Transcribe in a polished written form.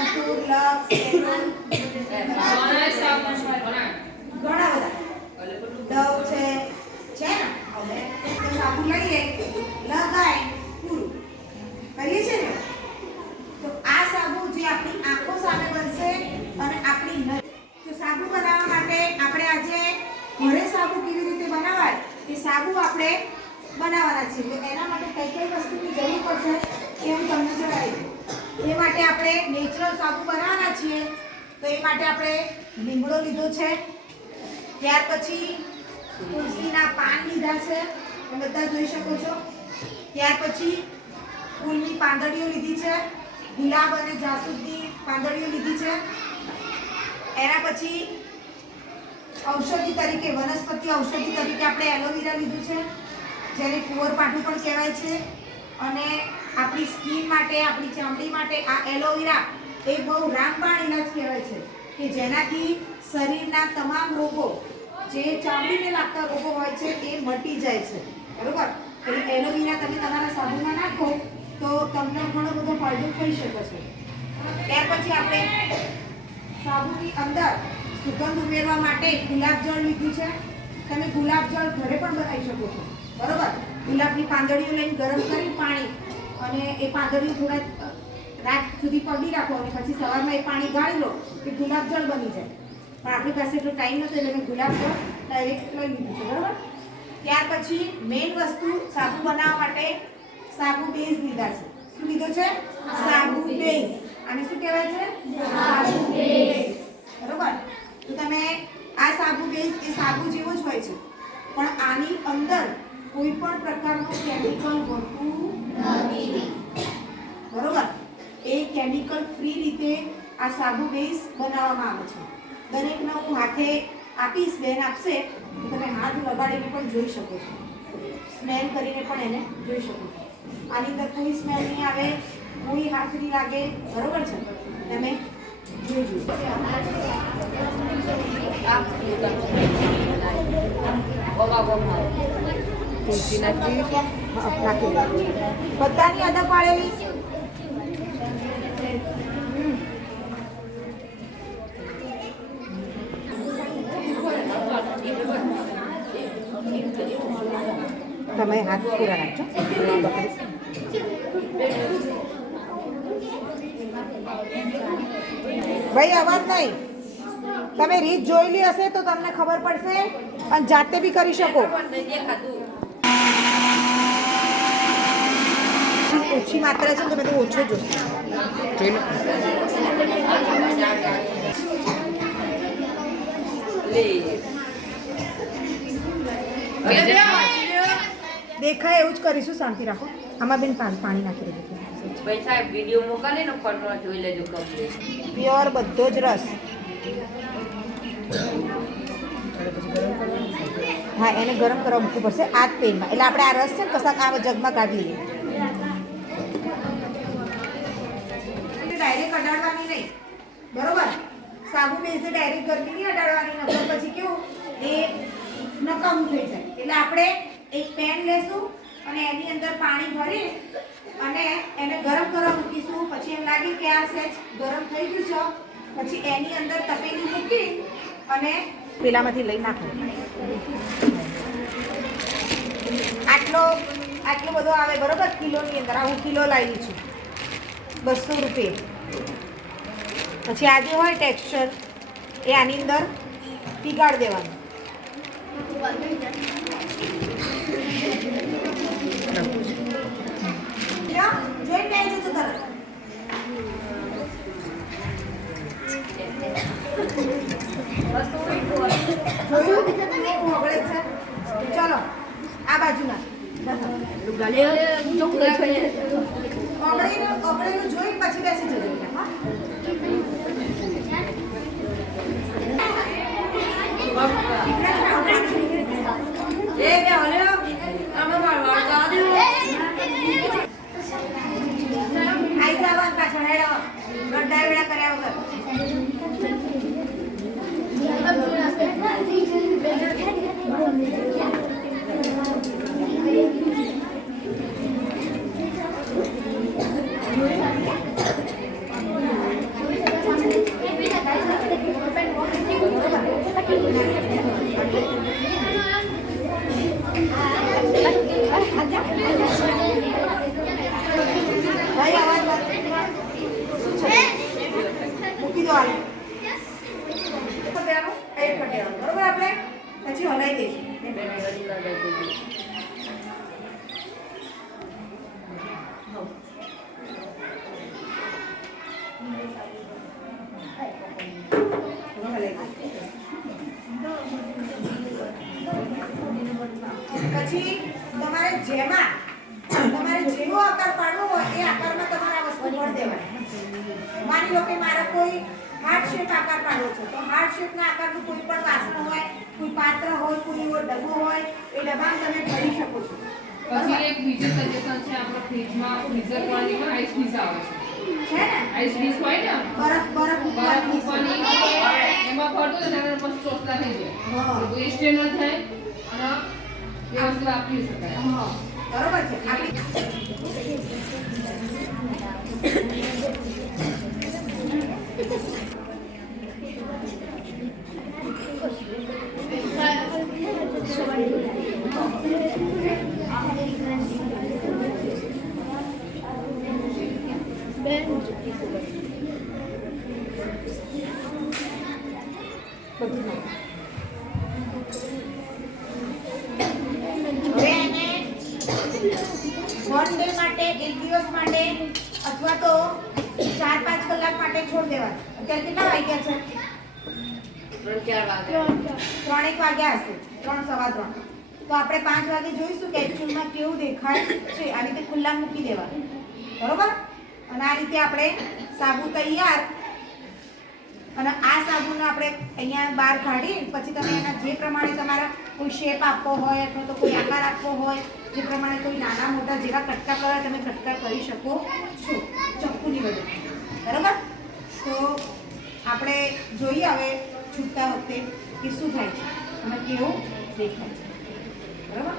Santoor, luck, salon ઘણા બધા Dove છે ને. હવે તો સાબુ લઈએ, લગાય, પૂરું કરીએ છીએ ને. તો આ સાબુ જે આપણી આંખો સામે બનશે અને આપણી નજર. તો સાબુ બનાવવા માટે આપણે આજે ઘરે સાબુ કેવી રીતે બનાવાય એ સાબુ આપણે બનાવવાના છે. તો એના માટે કઈ કઈ વસ્તુની જરૂર પડશે એ હું તમને જણાવી દઉં. એ માટે આપણે નેચરલ સાબુ બનાવવાના છીએ. તો એ માટે આપણે લીમડો લીધો છે, ત્યાર પછી તુલસીના પાન લીધા છે, તમે બધા જોઈ શકો છો. ત્યાર પછી ફૂલની પાંદડીઓ લીધી છે, ગુલાબ અને જાસૂદની પાંદડીઓ લીધી છે. એના પછી ઔષધિ તરીકે, વનસ્પતિ ઔષધિ તરીકે આપણે એલોવેરા લીધું છે, જેને કુંવરપાઠું પણ કહેવાય છે. અને આપણી સ્કિન માટે, આપણી ચામડી માટે આ એલોવેરા એ બહુ રામબાણ ઇલાજ કહેવાય છે કે જેનાથી શરીરના તમામ રોગો, જે ચામડીને લાગતા રોગો હોય છે એ મટી જાય છે. બરોબર? એટલે એલોવેરા તમે તમારા સાબુમાં નાખો તો તમને ઘણો બધો ફાયદો થઈ શકે છે. ત્યાર પછી આપણે સાબુની અંદર સુગંધ ઉમેરવા માટે ગુલાબજળ લીધું છે. તમે ગુલાબજળ ઘરે પણ બનાવી શકો છો. બરોબર? ગુલાબની પાંદડીઓ લઈને ગરમ કરી પાણી, અને એ પાંદડીઓ થોડા રાત સુધી પડી રાખો અને પછી સવારમાં એ પાણી ગાળી લો કે ગુલાબજળ બની જાય. પણ આપણી પાસે એટલો ટાઈમ નતો એટલે મેં ગુલાબજળ ડાયરેક્ટ લઈ લીધું છે. બરાબર? ત્યાર પછી મેઇન વસ્તુ સાબુ બનાવવા માટે સાબુ બેઝ લીધા છે. શું લીધો છે? સાબુ બેઝ. આને શું કહેવાય છે? સાબુ બેઝ. બરોબર? તો તમે આ સાબુ બેઝ એ સાબુ જેવો જ હોય છે, પણ આની અંદર કોઈ પણ પ્રકારનું કેમિકલ હોતું નથી. બરોબર? એ કેમિકલ ફ્રી રીતે આ સાબુ બેઝ બનાવવામાં આવે છે. દરેકને હું હાથે આપીશ, બેન આપશે, તો તમે હાથ લગાડીને પણ જોઈ શકો છો, સ્મેલ કરીને પણ એને જોઈ શકો છો. આની અંદર કોઈ સ્મેલ નહીં આવે, કોઈ હાથ નહીં લાગે. બરોબર છે? તમે જોઈ બધાની અદબ પાડેલી. તમે હાથ પૂરા રાખજો. ભાઈ અવાજ નહીં. તમે રીત જોયેલી હશે તો તમને ખબર પડશે અને જાતે બી કરી શકો. ઓછી માત્રા છે તો મેં તો ઓછો જોઈશ. દેખાય એવું જ કરીશું. શાંતિ રાખો. આમાં બેન પાણી નાખી દીધું. વિડીયો મોકલે ને ફોટો જોઈ લેજો. પ્યોર બધો જ રસ. હા, એને ગરમ કરવા મૂકવું પડશે આ જ પેનમાં. એટલે આપણે આ રસ છે ને કશાક આ જગમાં કાઢી લઈએ. ડાયરેક્ટ અડાડવાની નહીં. બરોબર? સાબુ બેઝે ડાયરેક્ટ ગરમી નહીં અડાડવાની, નકર પછી કેવું એ નકામું થઈ જાય. એટલે આપણે એક પેન લેશું અને એની અંદર પાણી ભરી અને એને ગરમ કરવા મૂકીશું. પછી એમ લાગે કે આ સેજ ગરમ થઈ ગયું છે, પછી એની અંદર તપેલી મૂકી અને પેલામાંથી લઈ નાખો. આટલો બધો આવે. બરોબર? કિલોની અંદર આ હું કિલો લાવી છું 200 રૂપિયા. પછી આ જે હોય ટેક્સચર એ આની અંદર પીગાડી દેવાનું. જોઈ બે જતો તરત. ચલો આ બાજુના ઓગળેલું જોઈ પછી બેસી જજો. પાછળ હેડો ગड्ढा વેડા કર્યા વગર. જો આ દેવાનું એક કરી દેવાનું બરોબર આપણે પછી હલાવી દઈશું પછી તમારે જેવો આકાર પાડવો હોય એ આકારમાં તમારે આ વસ્તુ ભરી દેવાની માની લો કે મારે કોઈ હાર્ટ શેપ આકાર પાડવો છે તો હાર્ટ શેપના આકારનું કોઈ પણ વાસણ હોય કોઈ પાત્ર હોય કોઈ એવો ડબ્બો હોય એ ડબ્બામાં તમે ભરી શકો છો પછી એક બીજું સજેશન છે આપણો ફ્રીજમાં ફ્રીઝર ક્વોલિટીમાં આઈસ ડીશ આવે છે ને આઈસ ડીશ હોય ને બરફ મૂકવાની એમાં ભરતો ને ત્યારે મસ્ત ચોસલા થઈ જાય વેસ્ટ ન થાય અને વ્યવસ્થિત વાપરી શકાય બરોબર છે વન ડે માટે એક દિવસ માટે અથવા તો 4-5 કલાક માટે છોડ દેવાનું અત્યારે કેટલા વાગ્યા છે 3-1 વાગ્યા હશે 3-3:15 તો આપણે 5 વાગે જોઈશું કે એકચ્યુઅલમાં કેવું દેખાય છે આ રીતે ખુલ્લા મૂકી દેવાનું બરોબર અને આ રીતે આપણે સાબુ તૈયાર અને આ સાબુને આપણે અહીંયા બહાર કાઢી પછી તમે એના જે પ્રમાણે તમારા કોઈ શેપ આપવો હોય અથવા તો કોઈ આકાર આપવો હોય જે પ્રમાણે કોઈ નાના મોટા જેવા કટકા કરવા તમે કટકા કરી શકો છો ચપ્પુની મદદથી બરાબર તો આપણે જોઈએ હવે છૂટતા વખતે કે શું થાય છે અને કેવું દેખાય છે બરાબર